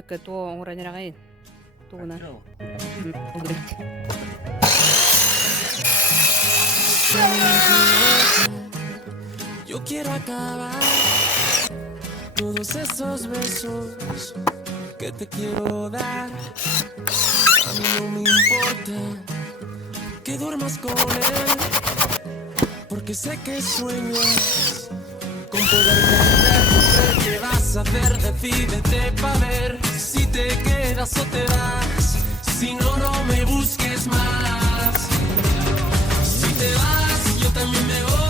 이렇게 또 오라니라가 또나. Yo quiero acabar todos esos besos que te quiero dar. A mí no me importa que duermas con él, porque sé que sueñas con poder ver qué vas a hacer. Decídete pa' ver si te quedas o te vas. Si no, no me busques más. Si te vas, yo también me voy.